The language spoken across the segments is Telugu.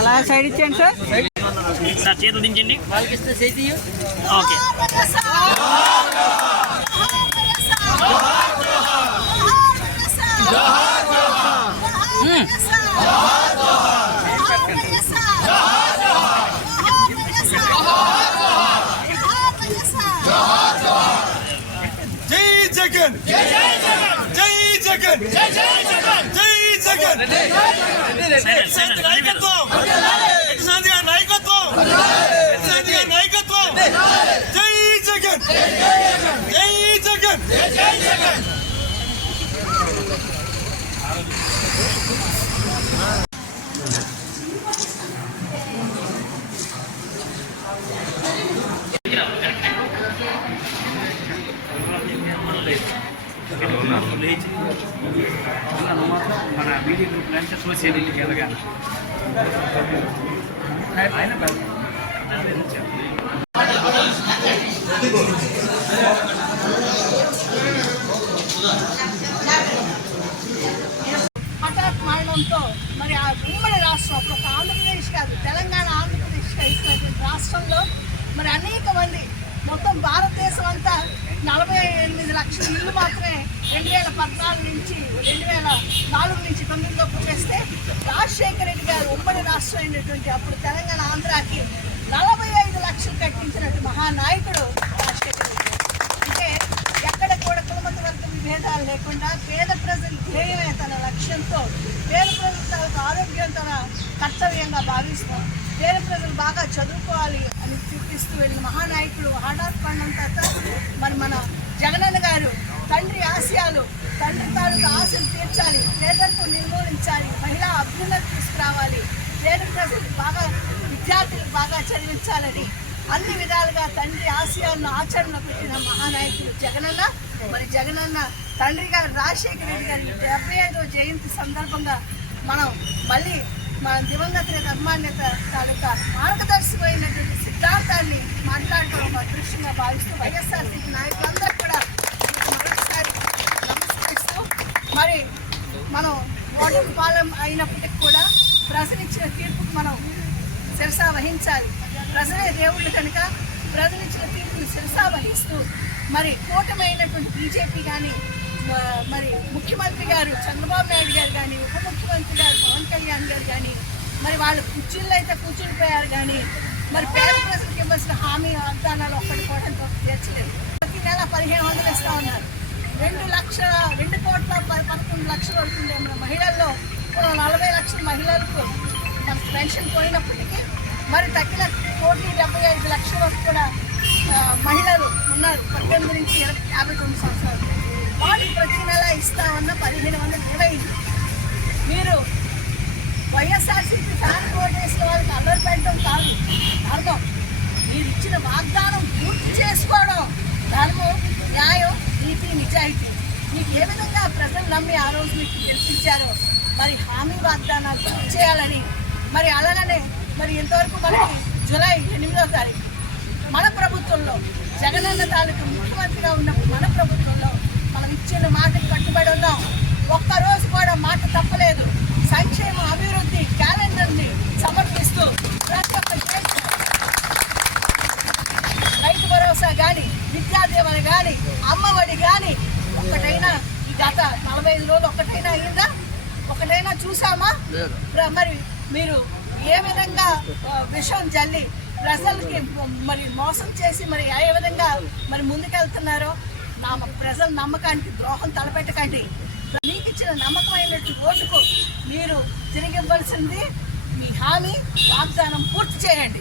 అలా సైడ్ ఇచ్చేయండి సార్. సార్ చేతులు దించండి. ఓకే. జగన్ జై జగన్ జై జగన్ జై జగన్ నాయకత్వం నాయకత్వం నాయకత్వం జై జగన్ జై జగన్ జై జగన్. మన మీడియా గ్రూప్ అంటే సోషల్ మీడియా హఠాత్ మరణంతో మరి ఆ ఉమ్మడి రాష్ట్రం అప్పుడు ఒక ఆంధ్రప్రదేశ్ కాదు, తెలంగాణ ఆంధ్రప్రదేశ్ కలిసినటువంటి రాష్ట్రంలో మరి అనేక మంది మొత్తం భారతదేశం అంతా 48 లక్షల ఇళ్ళు మాత్రమే 2014 నుంచి 2004 నుంచి 9 చేస్తే రాజశేఖర రెడ్డి గారు ఉమ్మడి రాష్ట్రం అయినటువంటి అప్పుడు తెలంగాణ ఆంధ్రాకి 45 లక్షలు కట్టించినట్టు మహానాయకుడు రాజశేఖర రెడ్డి గారు. అంటే ఎక్కడ కూడా కులమత వర్గ విభేదాలు లేకుండా పేద ప్రజల ధ్యేయమే తన లక్ష్యంతో పేద ప్రజల తనకు ఆరోగ్యం తన కర్తవ్యంగా భావిస్తాం, పేద ప్రజలు బాగా చదువుకోవాలి అని చూపిస్తూ వెళ్ళిన మహానాయకుడు హఠాత్ పడిన తర్వాత మరి మన జగనన్న గారు తండ్రి ఆశయాలు, తండ్రి తాలూకు ఆశలు తీర్చాలి, పేదరికం నిర్మూలించాలి, మహిళా అభ్యున్నతి తీసుకురావాలి, పేద ప్రజలు బాగా విద్యార్థులకు బాగా చదివించాలని అన్ని విధాలుగా తండ్రి ఆశయాలను ఆచరణ పెట్టిన మహానాయకుడు జగనన్న. మరి జగనన్న తండ్రి గారు రాజశేఖర రెడ్డి గారి 75వ జయంతి సందర్భంగా మనం మళ్ళీ మన దివంగత ధర్మాన్యత తాలూకా మార్గదర్శకమైనటువంటి సిద్ధాంతాన్ని మాట్లాడటం ఒక అదృష్టంగా భావిస్తూ వైఎస్ఆర్సీపీ నాయకులందరూ కూడా మరొకసారి నమస్కరిస్తూ మరి మనం ఓటమి పాలన అయినప్పటికీ కూడా ప్రజలు ఇచ్చిన తీర్పుకు మనం శిరసా వహించాలి. ప్రజలే దేవుళ్ళు కనుక ప్రజలు ఇచ్చిన తీర్పుని శిరసా వహిస్తూ మరి కూటమైనటువంటి బీజేపీ కానీ మరి ముఖ్యమంత్రి గారు చంద్రబాబు నాయుడు గారు కానీ ఉప ముఖ్యమంత్రి గారు పవన్ కళ్యాణ్ గారు కానీ మరి వాళ్ళు కుర్చీల్లో అయితే కూర్చునిపోయారు కానీ మరి పేద ప్రజలకు ఇవ్వాల్సిన హామీ వాగ్దానాలు ఒక్కటి కూడా తీర్చలేదు. ప్రతి నెల 1500 ఇస్తూ ఉన్నారు. 2,11 లక్షలు అవుతుంది. మన మహిళల్లో 40 లక్షల మహిళలకు మన పెన్షన్ పోయినప్పటికీ మరి తగ్గిన 1,75 లక్షల వరకు కూడా మహిళలు ఉన్నారు 18 నుంచి 59 సంవత్సరాలు. వాటికి ప్రతి నెల ఇస్తామన్న 1,520. మీరు వైఎస్ఆర్సీపీ ఫ్యాన్ ఓటేసిన వాళ్ళకి అల్లరి పెట్టడం కాదు అర్థం. మీరు ఇచ్చిన వాగ్దానం పూర్తి చేసుకోవడం ధర్మం, న్యాయం, నీతి, నిజాయితీ. మీకు ఏ విధంగా ప్రజలు నమ్మి ఆ రోజు మీకు గెలిపించారో మరి హామీ వాగ్దానాలు పూర్తి చేయాలని మరి అలాగనే మరి ఇంతవరకు మనకి జూలై 8వ తారీఖు మన ప్రభుత్వంలో జగనన్న తాలూకు ముఖ్యమంత్రిగా ఉన్నప్పుడు మన ప్రభుత్వంలో మనం ఇచ్చిన మాటకు కట్టుబడి ఉన్నాం. ఒక్కరోజు కూడా మాట తప్పలేదు. సంక్షేమ అభివృద్ధి క్యాలెండర్ని సమర్పిస్తూ ప్రతి ఒక్క రైతు భరోసా కానీ, విద్యాదీవెన కానీ, అమ్మఒడి కానీ ఒక్కటైనా ఈ గత 45 రోజులు ఒక్కటైనా అయిందా? ఒకటైనా చూసామా? మరి మీరు ఏ విధంగా విషం జల్లి ప్రజలకి మరి మోసం చేసి మరి ఏ విధంగా మరి ముందుకెళ్తున్నారో ప్రజల నమ్మకానికి ద్రోహం తలపెట్టకండి. మీకు ఇచ్చిన నమ్మకమైనటువంటి ఓటుకు మీరు తిరిగి ఇవ్వాల్సింది మీ హామీ వాగ్దానం పూర్తి చేయండి.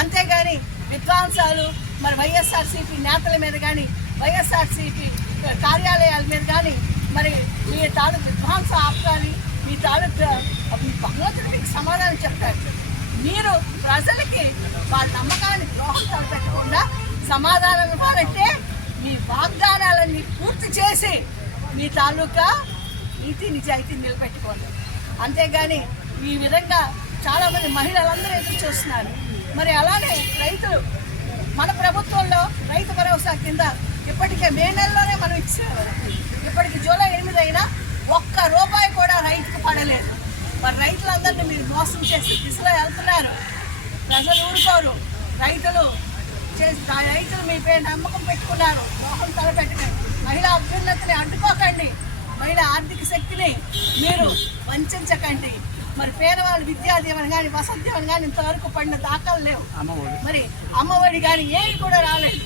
అంతేగాని విధ్వంసాలు మరి వైఎస్ఆర్సీపీ నేతల మీద కానీ, వైఎస్ఆర్సీపీ కార్యాలయాల మీద కానీ మరి మీ తాలూకు విధ్వంసం ఆపాలి. మీ తాలూకు భగవంతుడు మీకు సమాధానం చెప్తారు. మీరు ప్రజలకి వాళ్ళ నమ్మకాన్ని ద్రోహం తలపెట్టకుండా సమాధానం ఇవ్వాలంటే మీ వాగ్దానాలన్నీ పూర్తి చేసి మీ తాలూకా నీతి నిజాయితీ నిలబెట్టుకోండి. అంతేగాని ఈ విధంగా చాలామంది మహిళలందరూ ఎదురు చూస్తున్నారు. మరి అలానే రైతులు మన ప్రభుత్వంలో రైతు భరోసా కింద ఇప్పటికే మే నెలలోనే మనం ఇచ్చేవారు. ఇప్పటికి జూలై 8 అయినా ఒక్క రూపాయి కూడా రైతుకు పడలేదు. మరి రైతులందరినీ మీరు మోసం చేసి దిశలో వెళ్తున్నారు. ప్రజలు ఊరుకోరు. రైతులు మీపై నమ్మకం పెట్టుకున్నారు. మోహం తలపెట్టకండి. మహిళా అభ్యున్నతిని అడ్డుకోకండి. మహిళా ఆర్థిక శక్తిని మీరు వంచకండి. మరి పేదవాళ్ళ విద్యా దీవెన కానీ వసతి దీవెన కానీ ఇంతవరకు పడిన దాఖలు లేవు. మరి అమ్మఒడి కానీ ఏవి కూడా రాలేదు.